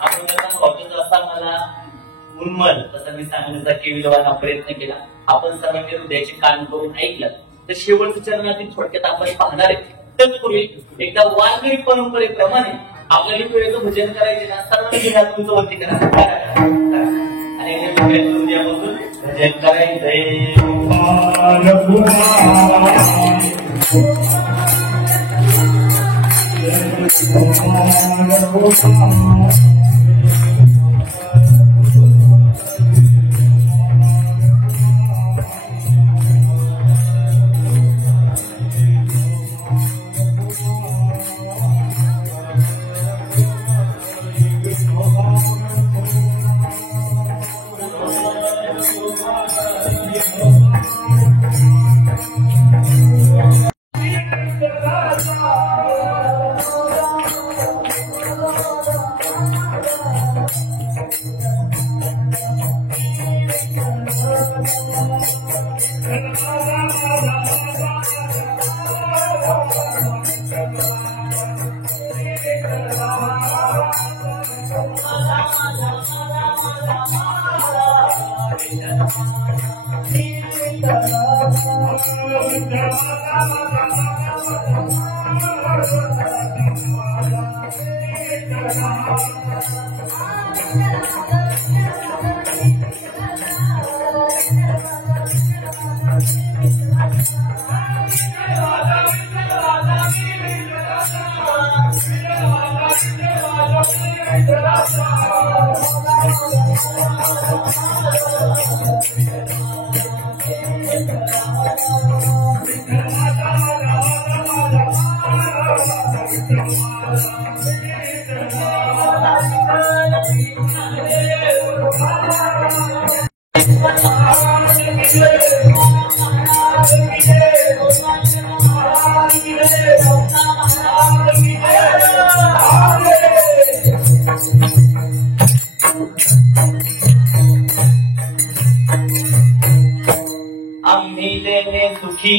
आपण वाटत असताना उन्मल तसं मी सांगण्याचा केविलवाना प्रयत्न केला. आपण सर्वांनी हृदयाचे कान करून ऐकलं तर शेवटच्या चरणातील थोडक्यात आपण पाहणार आहे. तत्पूर्वी एकदा वारकरी परंपरेप्रमाणे आपल्याला वेळेचं भजन करायचे ना, सर्वांनी तुमचं वरती करा आणि उद्यापासून भजन करायचंय. आम्ही देणे सुखी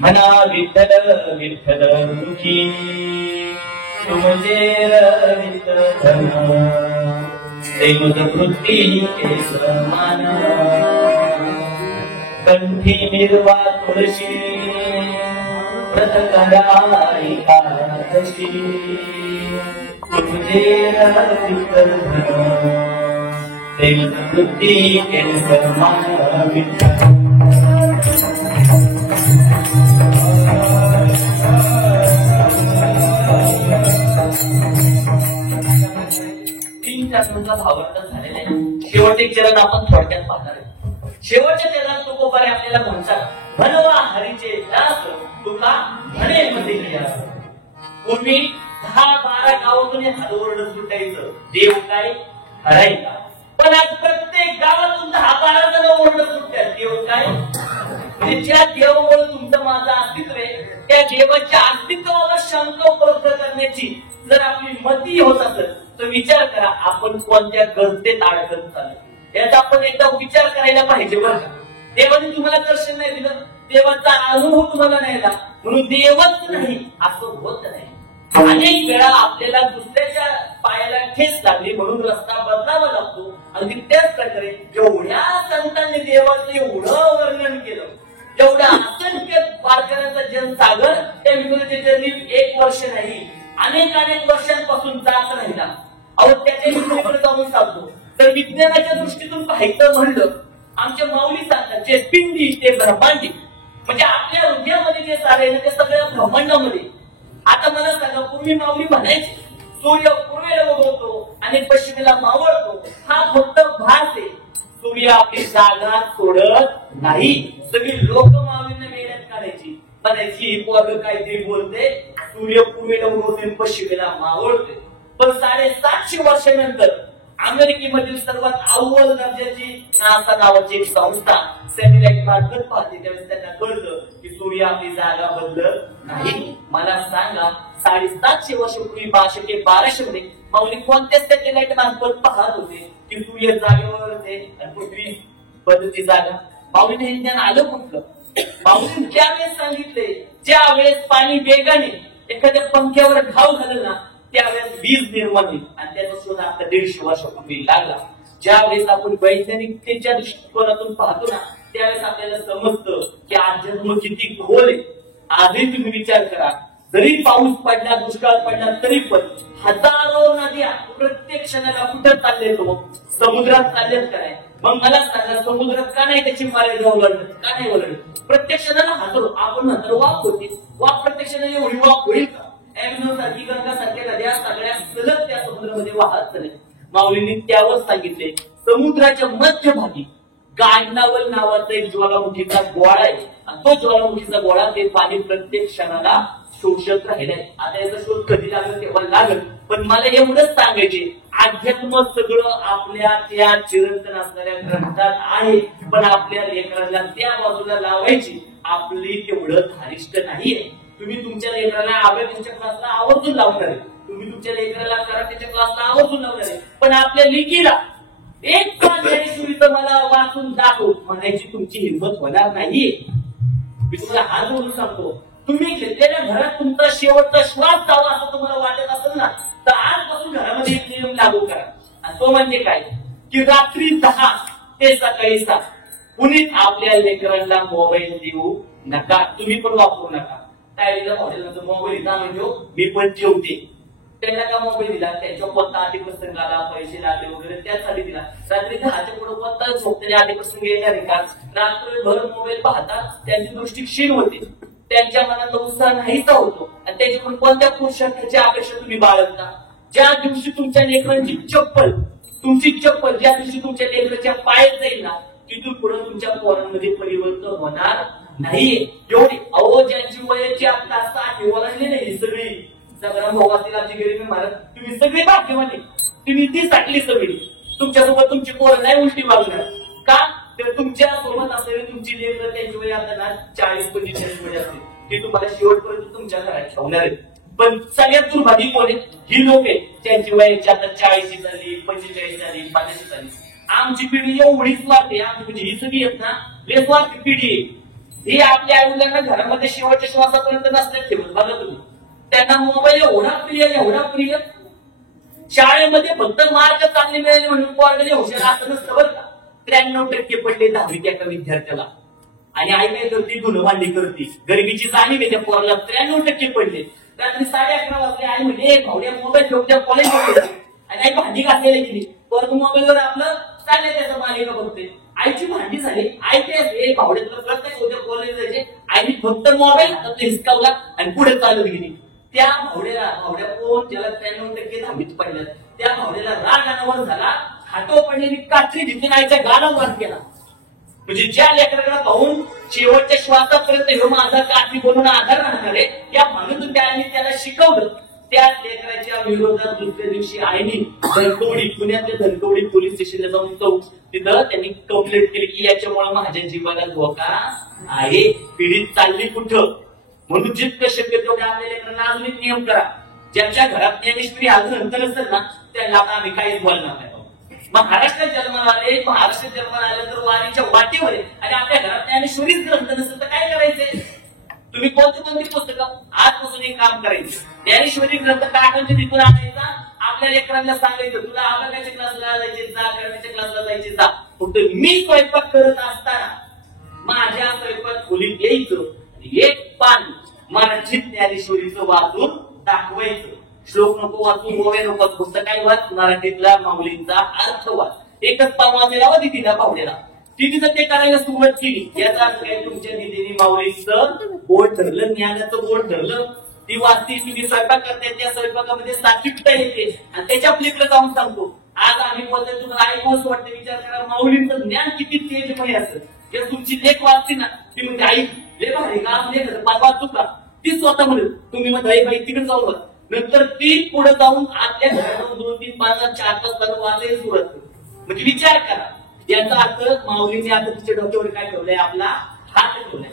म्हणा विठ्ठल विठ्ठल सुखी तुमचे रहित धन देवत वृत्ती समान कंठी निर्वा तुळशी व्रत कराई कादशी तुमचे रहित धन देवत वृत्ती समान विठ्ठल. भावार्थ झालेला आहे. शेवटचे चरण आपण थोडक्यात पाहणार आहे. शेवटच्या चरणात तुकोबारे आपल्याला म्हणतात म्हणवा हरीचे दास तुका म्हणे मध्ये गियास. पूर्वी 10-12 गावातून हातोरड सुटायचं देव काय हरायचा, पण आज प्रत्येक गावातून 10-12 जण ओरड सुटतात देव काय. म्हणजे ज्या देवामुळे तुमचं माझं अस्तित्व आहे त्या देवाच्या अस्तित्वावर शंका उपलब्ध करण्याची जर आपली मती होत असेल तर विचार करा आपण कोणत्या गरजेत अडकत चालू याचा आपण एकदा विचार करायला पाहिजे. बरं का, देवाने तुम्हाला दर्शन नाही दिलं, देवाचा अनुभव तुम्हाला नाही आला म्हणून देवच नाही असं होत नाही. अनेक वेळा आपल्याला दुसऱ्याच्या पायाला ठेस लागली म्हणून रस्ता बदलावा लागतो. आणि त्याच प्रकारे जेवढ्या संतांनी देवाचं एवढं वर्णन केलं, जेवढ्या असंख्य वारकऱ्यांचा जनसागर त्या विनोदाच्या जर्नी 1 वर्ष नाही अनेक वर्षांपासून जात राहिला. अहो त्याच्या विषयाकडे जाऊन सांगतो तर विज्ञानाच्या दृष्टीतून पाहायचं म्हणलं आमच्या माऊली सांगतात जे पिंडी ते ब्रह्मांडी म्हणजे आपल्या हृदयामध्ये जे चाललंय ना ते सगळ्या ब्रह्मांडामध्ये. आता मला सांगा, पूर्वी माऊली म्हणायची सूर्य पूर्वेला उगवतो आणि पश्चिमेला मावळतो हा फक्त भास आहे. सूर्य आपली जागा सोडत नाही. सगळी लोक माऊलींना मेहनत करायची म्हणायची पोरग काहीतरी बोलते, सूर्य पूर्वेला उगवते पश्चिमेला मावळते. पण 750 वर्षानंतर अमेरिकेमधील सर्वात अव्वल दर्जाची नासा नावाची एक संस्था सॅटेलाइट मार्फत पाहते त्यावेळेस त्यांना कळलं की सूर्य आपली जागा बदलत नाही. मला सांगा 750 वर्षापूर्वी 1200 मध्ये माऊली कोणत्या सॅटेलाइट मार्फत पाहत होते की सूर्य जागेवर होते आणि पृथ्वी बदलती जागा. माऊलीने हे ज्ञान आलं कुठलं? माऊलीने ज्या वेळेस सांगितले ज्या वेळेस पाणी वेगाने एखाद्या पंख्यावर घाव घालल ना त्यावेळेस वीज निर्माण होईल आणि त्याचा शोध आता 150 वर्षापूर्वी लागला. ज्यावेळेस आपण वैज्ञानिकतेच्या दृष्टिकोनातून पाहतो ना त्यावेळेस आपल्याला समजतं की अध्यात्म किती खोल आहे. आजही तुम्ही विचार करा, जरी पाऊस पडला, दुष्काळ पडला तरी पण हजारो नद्या प्रत्येक क्षणाला कुठं चालले तो समुद्रात चाललेत का नाही? मग मला सांगा, समुद्रात का नाही त्याची मर्यादा ओलांडत, का नाही ओलांडत? प्रत्येक क्षणाला हजारो, आपण नंतर वाफ होते, वाफ प्रत्येक क्षणाला एवढी वाफ होईल का? अॅमेझॉन सारखी, गंगा सारख्या नद्या सगळ्या सलग त्या समुद्रामध्ये वाहत चालले. माऊलींनी त्यावर सांगितले, समुद्राच्या मध्यभागी गांडावल नावाचा एक ज्वालामुखीचा गोळा आहे आणि तो ज्वालामुखीचा गोळा ते पाणी प्रत्येक क्षणाला शोषक राहिलाय. आता याचा शोध कधी लागेल तेव्हा लागेल, पण मला एवढंच सांगायचे, अध्यात्म सगळं आपल्या त्या चिरंतन असणाऱ्या ग्रंथात आहे, पण आपल्या लेकरांना त्या बाजूला लावायची आपली तेवढं धारिष्ट नाहीये. तुम्ही तुमच्या लेकराला अभ्यासाच्या क्लासला आवर्जून लावणार आहे, तुम्ही तुमच्या लेकराला कराटेच्या क्लासला आवर्जून लावणार आहे, पण आपल्या लेकीला एक ज्ञानेश्वरीचं मला वाचून दाखव म्हणायची तुमची हिंमत होणार नाहीये. मी तुम्हाला हात जोडून सांगतो, तुम्ही घेतलेल्या घरात तुमचा शेवटचा श्वास जावा असं तुम्हाला वाटत असेल ना तर आजपासून घरामध्ये एक नियम लागू करा. आणि तो म्हणजे काय की रात्री 10 ते सकाळी 7 कुणीच आपल्या लेकरांना मोबाईल देऊ नका, तुम्ही पण वापरू नका. टायरीला हॉटेलमध्ये मोबाईल दिला म्हणजे मी पण जेवते, त्यांना का मोबाईल दिला? त्यांच्या कोणता आदिप्रसंग आला, पैसे लागले वगैरे त्यासाठी दिला. रात्री 10च्या पुढे कोणता झोपताना आदिप्रसंग येणार आहे का? रात्रभर मोबाईल पाहतात, त्यांची दृष्टी क्षीण होते, त्यांच्या मनात उत्साह नाहीसा होतो आणि त्याच्याकडून कोणत्या पुरुषार्थाची अपेक्षा तुम्ही बाळगता? ज्या दिवशी तुमच्या लेकरांची चप्पल, तुमची चप्पल ज्या दिवशी तुमच्या लेकराच्या पायात जाईल ना तिथून पुढे तुमच्या पोरांमध्ये परिवर्तन होणार नाहीये. एवढी अहो ज्यांची वयाची आता 60 ओलांडली नाही सगळी संग्राम भाऊ असतील, आमची गरीब महाराज, तुम्ही सगळे भाग्यवानी, तुम्ही ती साठली सगळी. तुमच्यासोबत तुमची पोरं नाही उलटी वागणार का? तर तुमच्या सोबत असलेली तुमची लेकरं त्यांची वय आता ना 40-45 वय असतील, ते तुम्हाला शेवटपर्यंत तुमच्या घरात ठेवणार आहेत. पण सगळ्यात दुर्भागी कोण आहे? ही लोक आहेत त्यांची वयाची आता 40 झाली, 45 झाली, 50 झाली. आमची पिढी एवढीच वाटते, आमची म्हणजे ही सगळी आहेत ना लेस वाटती पिढी आहे. ही आपल्या आई वडिलांना घरामध्ये शेवटच्या श्वासापर्यंत नसण्यात ठेवत. बघा तुम्ही, त्यांना मोबाईल एवढा प्रिय शाळेमध्ये फक्त मार्क चांगले मिळाले म्हणून पोराकडे हुशार असं नसतं बरं का. 93% पडले 10वीत एका विद्यार्थ्याला आणि आई काय करते? धुणं भांडी करते, गरिबीची जाणीव आहे त्या पोराला. 93% पडले. रात्री 11:30 वाजले, आई म्हणजे भावड्या मोबाईल घेऊन त्या कॉलेजमध्ये आणि आई भांडी घातलेली गेली. परत मोबाईलवर आपलं चाललंय त्याचं मालिका बघते. आईची भांडी झाली, आई ते भावड्यातलं प्रत्येक उद्या कॉलेज जायचे, आईने फक्त मोबाईल हातात हिसकावला आणि पुढे चालत गेली. त्या भावड्या कोण ज्याला 93% 10वीत पडलं त्या भावड्याला राग अनावर झाला, हातो पडलेली कात्री घेतली आईच्या गालावर वाद केला. म्हणजे ज्या लेकराला पाहून शेवटच्या श्वासापर्यंत हे माझा काठी बनवून आधार राहणार आहे या भावनेतून त्या आईने त्याला शिकवलं. त्या लेकराच्या विरोधात दुसऱ्या दिवशी आईने धनकवडी, पुण्यातल्या धनकवडी पोलीस स्टेशनला जाऊन तिथं त्यांनी कंप्लेंट केली की याच्यामुळे माझ्या जीवाला धोका आहे, पिढी चालली कुठं. म्हणून जितकं शक्य तेवढ्या आपल्या लेकरांना अजून एक नियम करा, ज्यांच्या घरात ज्ञानेश्वरी अजून नंतर असेल ना त्यांना आम्ही काहीच बोलणार नाही. महाराष्ट्रात जन्माला आले, महाराष्ट्रात जन्माला आल्यानंतर वारीच्या वाटेवर आहे आणि आपल्या घरात ज्ञानेश्वरीच ग्रंथ नसेल तर काय करायचंय? तुम्ही कोणती पुस्तकं आजपासून एक काम करायचं, ज्ञानेश्वरी ग्रंथ टाकायचे तिथून आणायचा, आपल्या लेकरांना सांगायचं तुला अभंगाच्या क्लासला जायचे जा, कराट्याच्या क्लासला जायचे जा. फक्त मी स्वयंपाक करत असताना माझ्या स्वयंपाक खोलीत यायचं, एक पान मराठीत ज्ञानेश्वरीचं वाचून दाखवायचं. श्लोक नको वाचून, गोवे नको, पुस्तकाही वाच, मराठीतला माऊलींचा अर्थ वाच. एकच पान वाचायला हवा तिला पाहुण्याला. तिने ते करायला सुरुवात केली. याचा अर्थ काय? तुमच्या दिदीने माऊलींचं बोट धरलं, ज्ञानाचं बोट धरलं. ती वाचती, तुम्ही स्वयंपाक करताय, त्या स्वयंपाकामध्ये सात्विकता येते आणि त्याच्या पलीकडे जाऊन सांगतो. आज आम्ही बोलतोय, तुम्हाला ऐकूच वाटतं, विचार करा माऊलींचं ज्ञान किती तेजमय असतं. जर तुमची लेख वाचते ना ती म्हणजे आई लेख आहे का लेख बाबा चुका, ती स्वतः म्हणून तुम्ही म्हणता बाई तिकडे जाऊन बघ. नंतर ती पुढे जाऊन आपल्या घरातून 2-3 पाच 4-5 पानं वाचायला सुरुवात करते. म्हणजे विचार करा, याचा अर्थ माऊलीने आता तिच्या डोक्यावर काय ठेवलंय? आपला हात ठेवलाय.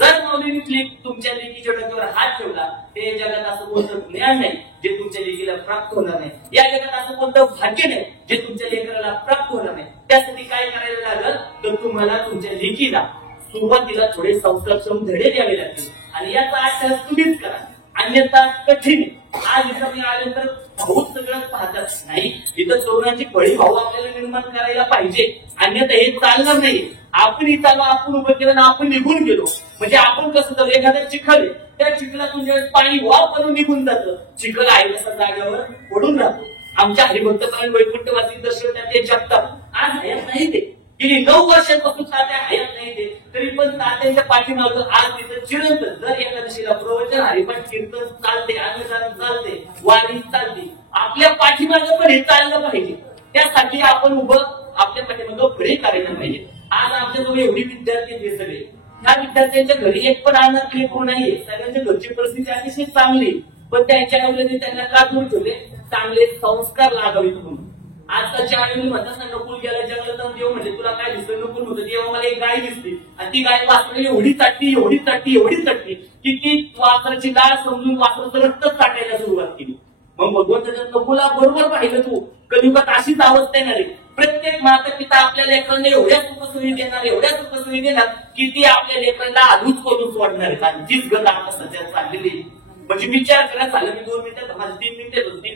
जर माऊलीने तुमच्या लेकीच्या डोक्यावर हात ठेवला, ते जगात असं कोणतं ज्ञान नाही जे तुमच्या लेकीला प्राप्त होणार नाही. या जगात असं कोणतं भाग्य नाही जे तुमच्या लेकराला प्राप्त होणार नाही. त्यासाठी काय करायला लागल तर तुम्हाला तुमच्या लेकीला सुरुवातीला थोडे संस्कारक्षम धडे द्यावे लागतील आणि याचा अभ्यास तुम्हीच करा. अन्यथा कठीण आहे. आज इथं मी आल्यानंतर भाऊच सगळं पाहतात नाही, इथं तरुणांची बळी भाऊ आपल्याला निर्माण करायला पाहिजे, अन्यथा हे चालणार नाही. आपण इथं आपण उभं केलं ना आपण निघून गेलो म्हणजे आपण कसं तर एखाद्या चिखल आहे, त्या चिखलातून ज्यावेळेस पाणी वाफ करून निघून जातं, चिखल आहे कसं जागेवर पडून राहतो. आमच्या हरिभक्तपरायण वैकुंठवासी दर्शवतात ते जगतात. आज हयात नाही ते, गेली 9 वर्षांपासून तात्या हयात नाही ते, तरी पण तात्यांच्या पाठीमागं आज तिथं चिरंतन दर एकादशीला प्रवचन हरिपाठ कीर्तन चालते, अन्नदान चालते, वारी चालते. आपल्या पाठीमागं पण हे चाललं पाहिजे. त्यासाठी आपण उभं आपल्या पाठीमागं पुढे करायला पाहिजे. आज आमच्याजवळ एवढी विद्यार्थी हे सगळे, ह्या विद्यार्थ्यांच्या घरी एक पण अनाथ लेकरू नाहीये. सगळ्यांच्या घरची परिस्थिती अतिशय चांगली, पण त्यांच्या ऐवजी त्यांना का दूर ठेवले, चांगले संस्कार लागावेत म्हणून. आजकालच्या आईवडील म्हणतात ना, नकुल गेला जंगलात देव म्हणजे तुला काय दिसतं, नकुल म्हणतो तेव्हा मला एक गाय दिसली आणि ती गाय वासराला एवढी चटली की ती वासराची डाळ समजून वासराचं रक्तच टाकायला सुरुवात केली. मग भगवंताच्या नकुला बरोबर पाहिलं तू, कलियुगात अशीच अवस्था येणार आहे. प्रत्येक माता पिता आपल्या लेकरांना एवढ्या सुखसोयी देणार की ती आपल्या लेकरांना आधूच करून सोडणार आहे. आणि तीच गत आता सध्या चाललेली. म्हणजे विचार करा, झालं मी 2 मिनिटात, माझं 3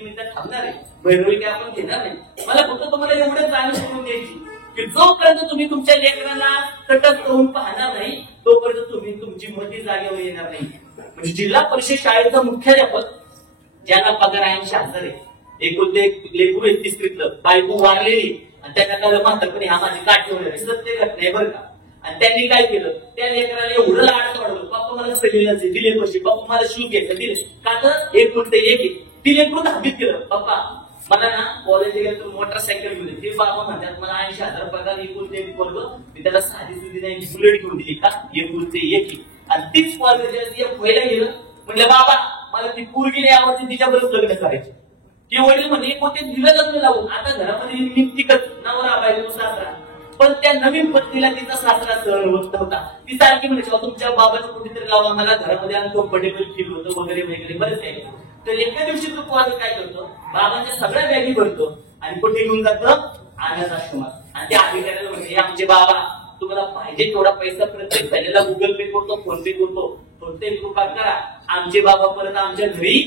मिनिटात थांबणार आहे, भैरवी काय आपण घेणार नाही. मला फक्त तुम्हाला एवढं जाणून करून द्यायची की जोपर्यंत तुम्ही तुमच्या लेकरांना कटक करून पाहणार नाही तोपर्यंत तुम्ही तुमची मती जागेवर येणार नाही. म्हणजे जिल्हा परिषद शाळेचा मुख्याध्यापक ज्यांना पगार 80,000 आहे, एकुलते लेकरू 31 बायको वारलेली आणि त्यांना कळलं म्हातारपणे हा माझी काठीवर सत्य घटना बरं का. आणि त्यांनी काय केलं, त्या लेकराला एवढं लाड वाढवलं, बाप्पा मला सलीलाच दिले पैसे, बाप्पा मला शूज घ्यायचं दिले का, तर 1 गुंठे 1 आहे. ती लेकरू धाबीत केलं, बाप्पा मला ना कॉलेजला गेलं तर मोटरसायकल मिळेल. ते बाबा म्हणतात मला 80,000 पगार, 1 गुंठे 1 वर्ग, मी त्याला साधी सुधी नाही बुलेट घेऊन दिली का, 1 गुंठे 1 आहे. आणि तीच कॉलेज पहिला गेलं, म्हणलं बाबा मला ती पोरगी नाही आवडते, तिच्याबरोबर लग्न करायचे. ती वडील म्हणजे कोणते दिलं लग्न लावून, आता घरामध्ये निघतिकच नवरा बायको सासरा, पण त्या नवीन पत्नीला तिचा सासरा सहन होत होता. ती सारखी म्हणजे तुमच्या बाबाचं कुठेतरी लावा, मला घरामध्ये अनकम्फर्टेबल फील होतं वगैरे वगैरे बरेच काही. तर एका दिवशी तो पोरगा काय करतो, बाबांच्या सगळ्या बॅगी भरतो आणि कुठे घेऊन जातं, अनाथ आश्रमात. आणि त्या अधिकाऱ्याला म्हणजे आमचे बाबा तुम्हाला पाहिजे तेवढा पैसा प्रत्येक झालेला गुगल पे करतो, फोन पे करतो, फक्त एक कृपा करा, आमचे बाबा परत आमच्या घरी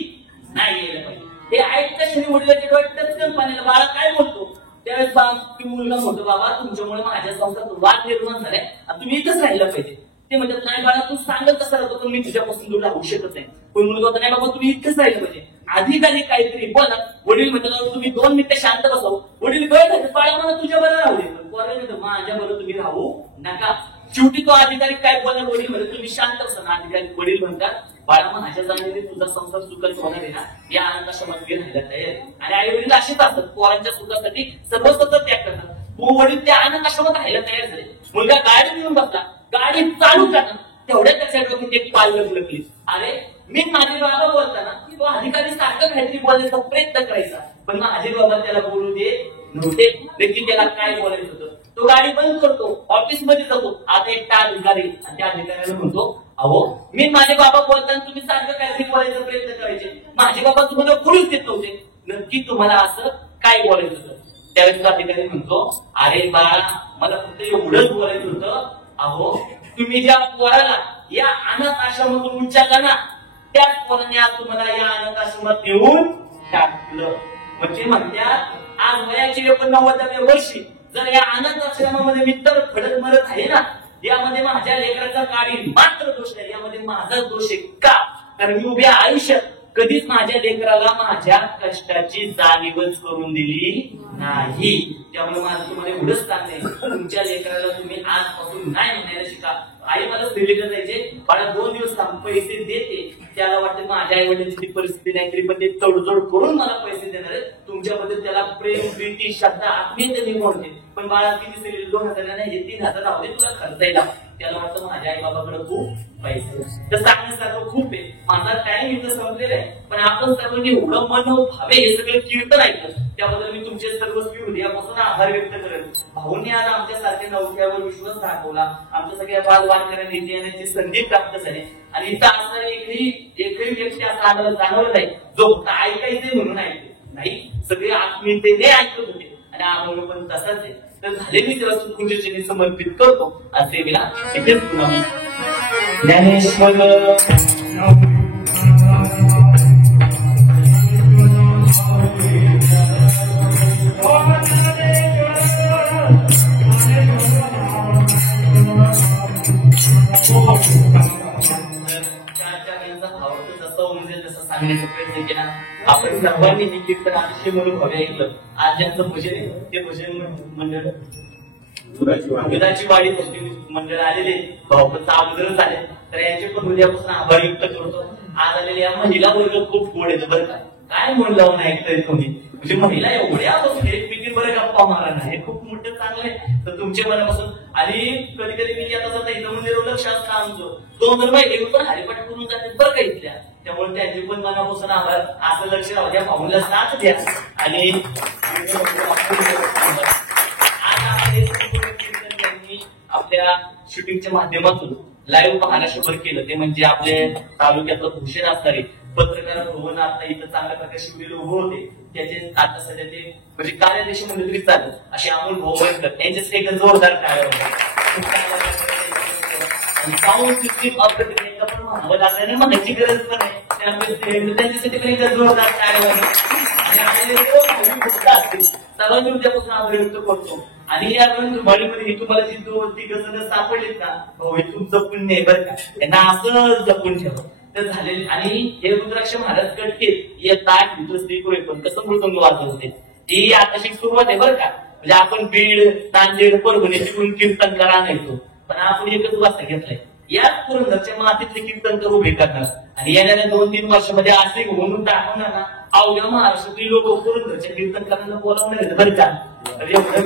नाही यायला पाहिजे. हे ऐकता क्षणी वडिलांच्या डोळ्यात टचकन पाण्याला बाळा काय बोलतो, त्यावेळेस मुलगा म्हणतो बाबा तुमच्यामुळे माझ्या संसारात वाद निर्माण झालाय, तुम्ही इथंच राहिलं पाहिजे. ते म्हणतात नाही बाळा तू सांगत कसं राहतो, पण मी तुझ्यापासून दूर राहू शकत नाही. पण मुलगा होता नाही बाबा तुम्ही इथंच राहिलं पाहिजे. अधिकारी काहीतरी बोला, वडील म्हणतात तुम्ही 2 मिनिटं शांत बसाव. वडील गळ बाळा मला तुझ्या बरोबर राहू दे, माझ्या बरोबर तुम्ही राहू नका. शेवटी तो अधिकारी काय बोलणार, वडील म्हणतात तुम्ही शांत बसा ना. अधिकारी वडील म्हणतात बाळा माझ्या जाण्याने तुझा संसार सुखाचा होणार आहे ना, या आनंदाश्रमात राहायला तयार. आणि आई वडील असेच असतात, पोरांच्या सुखासाठी सर्वस्व त्याग करतात. तो वडील त्या आनंदाश्रमात राहायला तयार झाले. मुलगा गाडी घेऊन बसला, गाडी चालू करणार तेवढ्या त्याच्या डोक्यात एक पाल लगली. अरे मी माझे बाबा बोलताना तो अधिकारी सारखं काहीतरी बोलायचा प्रयत्न करायचा, पण माझे बाबा त्याला बोलू दे नव्हते. नक्की त्याला काय बोलायचं होतं. तो गाडी बंद करतो, ऑफिस मध्ये जातो. आता एकटा अधिकारी आणि त्या अधिकाऱ्याला म्हणतो अहो मी माझे बाबा बोलताना तुम्ही सारखं काहीतरी बोलायचा प्रयत्न करायचे, माझे बाबा तुम्हाला बोलूच देत नव्हते, नक्की तुम्हाला असं काय बोलायचं होतं. त्यावेळेस अधिकारी म्हणतो अरे बाळा मला फक्त एवढंच बोलायचं होतं, अहो तुम्ही ज्या पोराला या अनाथ आश्रमातून उच्चारला ना, त्याच पोराने आज तुम्हाला या अनाथ आश्रमात येऊन टाकलं. म्हणजे म्हणतात आज वयाची 89व्या वर्षी जर या अनाथ आश्रमामध्ये मी तर फडत मरत आहे ना, यामध्ये माझ्या लेकराचा काही मात्र दोष नाही, यामध्ये माझाच दोष आहे. का, कारण मी उभ्या आयुष्यात कधीच माझ्या लेकराला माझ्या कष्टाची जाणीवच करून दिली नाही. त्यामुळे माझं तुम्हाला एवढंच सांगणे, तुमच्या लेकराला तुम्ही आजपासून नाही म्हणायला शिका. आई मला श्रीलंका जायचे, बाळा 2 दिवस पैसे देते, त्याला वाटते माझ्या आई वडिलांची ती परिस्थिती नाही तरी पण ते तडजोड करून मला पैसे देणार आहे. तुमच्याबद्दल त्याला प्रेम प्रीती श्रद्धा आत्मीयता निर्माण होते. पण बाळा तिने दिलेले 2,000 नाही 3,000 राहू दे, तुला खर्च येईल. त्याला वाटतं माझ्या आई बाबाकडे खूप पैसे, तर सांगण्यासारखं खूप आहे. माझा टाइम इथं संपलेला आहे, पण आपण सर्वांनी एवढं मन भावे हे सगळे कीर्तन ऐकलं त्याबद्दल मी तुमचे सर्व हृदयापासून आभार व्यक्त करेन. भाऊंनी आज आमच्या सारख्या नवख्यावर विश्वास दाखवला, आमच्या सगळ्या बालवारकऱ्यांना इथे येण्याची संधी प्राप्त झाली. आणि इथं असणारे एकही व्यक्ती असं आम्हाला जाणवलं नाही जो फक्त ऐकायचे म्हणून ऐकते नाही, सगळे आत्मीयतेने ऐकत होते आणि आम्हाला पण तसाच आहे. तर झाले मी त्याला तुमच्या समर्पित करतो असे विना इथेच पुन्हा ज्ञानेश्वर प्रयत्न केला. आपण सर्वांनी हे कीर्तन अतिशय म्हणून भावे ऐकलं. आज ज्यांचं भजन आहे ते भजन मंडळ विदाची वाडी मंडळ आलेले भाऊपंत अगोदरच आले, तर यांचे पण हृदयापासून आभार व्यक्त करतो. आज आलेले या महिला वर्ग खूप गोड येतो बरं का. काय म्हणून लावून ऐकताय तुम्ही, म्हणजे महिला एवढ्या एकमेकी बरं गप्पा मारा हे खूप मोठं चांगलं आहे. तर तुमच्या मनापासून आणि कधी कधी मी आता स्वतः इथं म्हणजे लक्ष असतं आमचं 2 महिने पण हरिपाठ करून जातात बरं का इथल्या, त्यामुळे त्यांचे पण मनापासून आभार. असं लक्ष राहू द्या, पाहुणला साथ द्या. आणि आपल्या शूटिंगच्या माध्यमातून लाईव्ह पाहणं शोभर केलं ते म्हणजे आपले तालुक्यातलं भूषण असणारे पत्रकार भवन आता इथं चांगल्या प्रकारे शिवलेले उभे होते. त्याचे आता सध्या ते म्हणजे कार्यादेशी म्हणलं तरी चालत असे अमोल भाऊ म्हणतात यांच्याच एक जोरदार कार्य साऊंड सिस्टीम अप्रतिम पण म्हणावं लागलं म्हणायची गरज पण नाही. त्यांच्यासाठी पण एक जोरदार कार्य सर्वांनी उद्यापासून आभार व्यक्त करतो. आणि या धुमाळीमध्ये तुम्हाला जी 2-3 जण सापडलेत ना भाऊ, हे तुमचं पुण्य आहे बरं का, त्यांना असं जपून ठेवा तर झालेले. आणि हे रुद्राक्ष महाराज गटके येता स्त्री पण कसं मृदंग वाजवते ही आताशी सुरुवात आहे बरं का. म्हणजे आपण बीड, नांदेड, परभणी तिकडून कीर्तनकार आणायचो, पण आपण एकच वाजता घेतलाय. याच पुरंदरच्या मातीतले कीर्तनकार उभे करणार आणि येणाऱ्या 2-3 वर्षामध्ये असे म्हणून दाखवणार ना अवघ्या महाराष्ट्रातील लोक पुरंदरच्या कीर्तनकारांना बोलावणार आहेत बरं का. तर एवढं